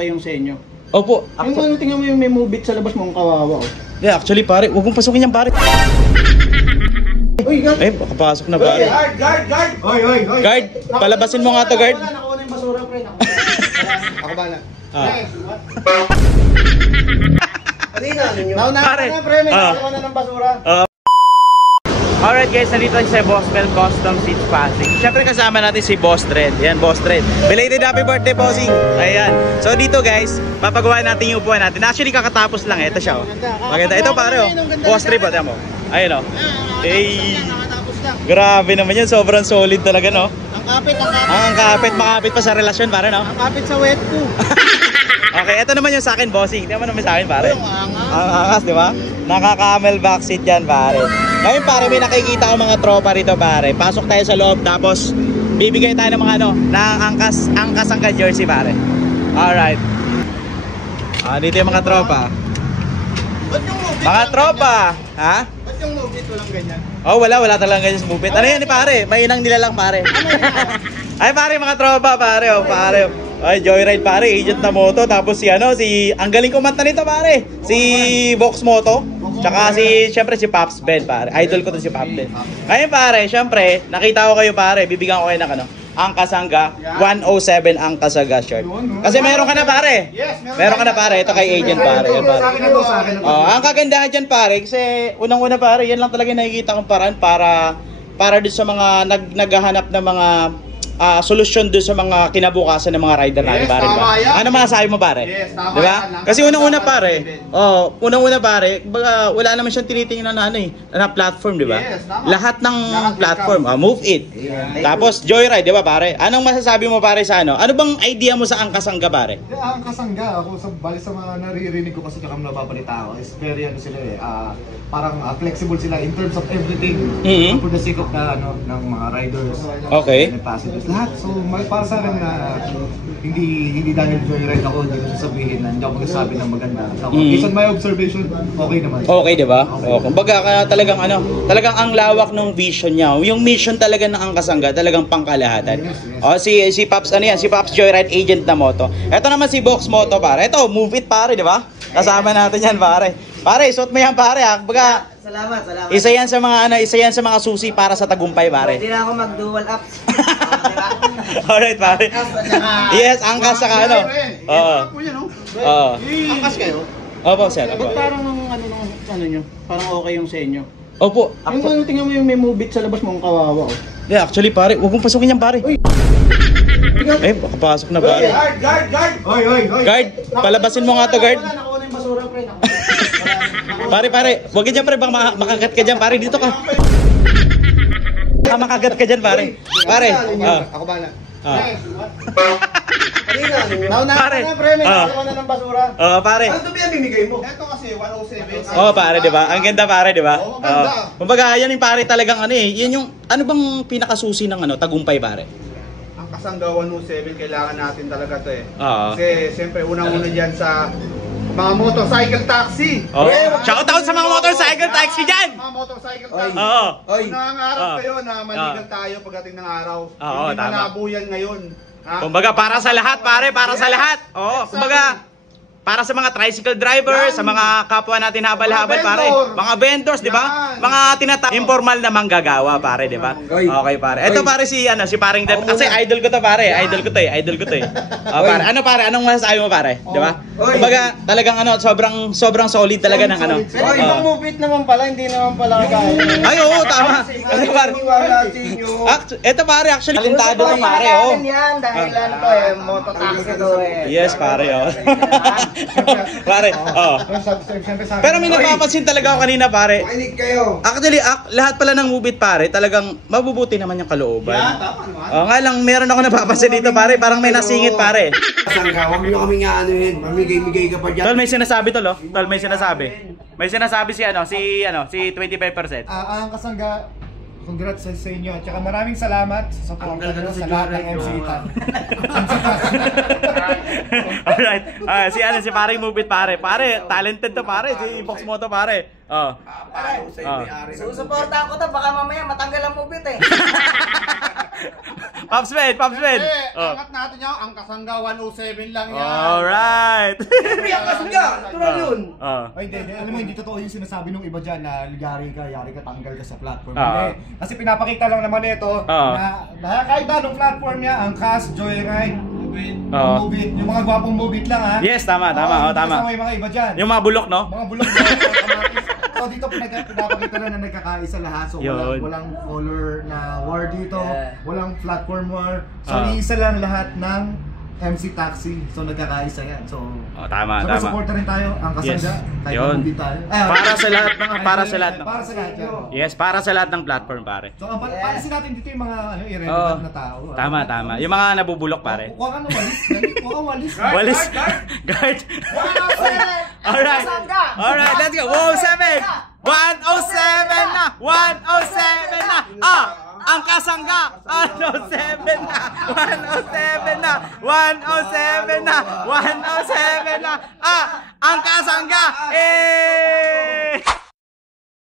okay yung sa inyo. Opo. Yung ano, tingnan mo yung may movie sa labas mo, ang kawawa oh. Yeah, actually pare, huwag mong pasukin yan pare. Uy, guard! Eh, makapasok na pare. Guard! Hoy! Guard, palabasin mo nga to guard. Nakuha na yung basura, pre. Ako ba na? Nauna Pare. na, pre. May nakuha na ng basura. Alright guys, nandito tayo sa Bossmel Custom Seats Pasig. Siyempre kasama natin si Boss Dread. Yan, Boss Dread. Belated happy birthday, bossing. Ayan. So dito guys, papagawa natin yung upuan natin. Actually kakatapos lang eh. Ito siya oh. Maganda. Ito pare oh. Boss Dread oh. Tiyan mo. Ayun oh. Hey. Grabe naman yan. Sobrang solid talaga no. Ang kapit. Makapit pa sa relasyon pare no. Ang kapit sa wet ko. Okay, ito naman yung sa akin, bossing. Tingnan mo naman sa akin, pare. Yung angas. Ang angas, di ba? Naka-camel back seat yan, pare. Ngayon, pare, may nakikita ko mga tropa rito, pare. Pasok tayo sa loob, tapos bibigay tayo ng mga ano, ng angkas ang jersey, pare. Alright. Dito yung mga tropa. Ba't yung movie? Mga tropa! Ha? Ba't yung movie walang ganyan? Oh, wala talagang ganyan sa movie. Ano yan, pare? Mainang nila lang, pare. Ay, pare, mga tropa, pare. Oh, pare. Ay, Joyride pare, agent na moto. Tapos si ang galing kumanta nito pare. Si Vox Moto. Tsaka syempre si Pops Ben pare. Idol ko to si Pops Ben. Ngayon pare, syempre, nakita ko kayo pare. Bibigyan ko kayo ng Angkasangga 107 Angkasangga shirt. Kasi meron ka na pare. Meron ka na pare. Ito kay agent pare. Yan pare. Ang kagandahan dyan pare, kasi unang-una pare, yan lang talaga nakikita kong paraan para dun sa mga naghahanap ng mga solusyon doon sa mga kinabukasan ng mga rider natin, pare. Ano masasabi mo, pare? Yes, tama. Diba? Kasi unang-una, pare. Unang-una, pare, wala naman siyang tinitingnan na platform, di ba? Yes, tama. Lahat ng platform, move it. Tapos Joyride, di ba, pare? Anong masasabi mo, pare, sa ano? Ano bang idea mo sa Angkasangga, pare? Ang kasangga ako bali sa mga naririnig ko kasi tsaka napabalita ako is very sila parang flexible sila in terms of everything. For the sake of ng mga riders. Okay. And passengers. Lahat. So, para sa akin na hindi dahil joyride ako, hindi ko sasabihin na hindi ako magsasabi ng maganda. So, based on my observation, okay naman. Okay, di ba? Kumbaga talagang ang lawak ng vision niya. Yung mission talaga ng Angkasangga, talagang pangkalahatan. Si Pops, si Pops Joyride agent na moto. Ito naman si Vox Moto, pare. Ito, move it, pare, di ba? Kasama natin yan, pare. Pare, suot mo yan, pare. Kumbaga, Salamat. isa yan sa mga susi para sa tagumpay, pare. Pwede na ako mag-dual ups. Alright, pare. Yes, angkas saka ano. Oo. Angkas kayo? Opo, sir. Ba't parang ano nyo? Parang okay yung sa inyo? Opo. Yung ano, tingnan mo yung may movie sa labas mo, ang kawawa oh. Yeah, actually, pare, huwag mong pasukin yan, pare. Eh, makapasok na, pare. Guard! Hoy! Guard, palabasin mo nga to, guard. Nakuha na yung basura, pre. Pare, huwag ka dyan, pare, baka makagat ka dyan, pare, dito ka. Makagat ka dyan, pare. Pare, Ako ba na? Nauna na, pre. May nakuha na ng basura. Pare. Ano ito binibigay mo? Ito kasi 107. Pare, di ba? Ang ganda, pare, di ba? Oo, ganda. Kumbaga, yan yung pare talagang yan yung, ano bang pinakasusi ng tagumpay, pare? Angkasangga 107, kailangan natin talaga to eh. Oo. Kasi siyempre unang-una dyan sa mga motorcycle taxi. Shout out sa mga motorcycle taxi dyan! Mga motorcycle taxi. Oo. Nangangarap kayo na maligal tayo pagdating ng araw. Oo, Hindi tama. malabo yan ngayon. Kumbaga, para sa lahat, pare, para sa lahat. Kumbaga, para sa mga tricycle drivers, sa mga kapwa natin habal-habal, pare. Mga vendors, di ba? Mga informal na manggagawa, pare, di ba? Okay, pare. Ito, pare, si paring Dep. Kasi idol ko to, pare. Idol ko to eh. Pare, anong masasabi mo, pare? Di ba? Kumbaga, talagang sobrang solid talaga ng Pero ibang movie naman pala, hindi naman pala kaya. Ay, oo, tama. Ito, pare, actually, talentado to, pare, oh. Yan, dahil mototaxi to eh. Yes, pare, oh. Pare, pero may napapansin talaga ako kanina, pare. Makinig kayo. Actually, lahat pala ng movie, pare, talagang mabubuti naman yung kalooban. Tama naman. Nga lang, meron ako napapansin dito, pare. Parang may nasingit, pare. Angkasangga, huwag nyo kami nga anuhin. Mamigay-migay ka pa dyan. Tol, may sinasabi, tol, oh. Tol, may sinasabi. May sinasabi si 25%. Ang kasangga, congrats sa inyo at saka maraming salamat sa support nyo sa lahat ng MC Tan. Alright. Si paring Move It, pare. Pare, talented to, pare. Si Vox Moto, pare. Paano sa may-ari? Susuportahan ko to, baka mamaya matanggal ang mubit eh. Pops Ben, Pops Ben. Oh. Angat natin yan. Ang kasangga 107 lang yan. Alright. Siyempre, ang kasangga. Tulad yun. Ay, hindi. Alam mo, hindi totoo yung sinasabi nung iba dyan na yari ka, tanggal ka sa platform. Ah. Hindi. Kasi pinapakita lang naman ito na kahit anong platform niya, ang Cast, Joyride, Move It, yung mga gwapong Move It lang ha. Yes, tama. Kasama yung mga iba dyan. Yung mga bulok, no? Mga bulok na automatic. So dito pinapakita lang na nagkakaisa lahat. So walang color na war dito, walang platform war. So iisa lang lahat ng MC Taxi. So nagkakaisa yan. So tama. supporta rin tayo ang kasangga. Kahit Yun. hindi tayo. Para sa lahat ng Para sa lahat yan. Yes, para sa lahat ng platform, pare. So pansin natin dito yung mga irrelevant na tao. Tama. Yung mga nabubulok, pare. Kuha ka na walis. Kuha ka walis. Walis. Guard. Alright, let's go. 107. 107 na. 107 na. Ang kasangga. 107 na. 107 na. 107 na. 107 na. Ang kasangga.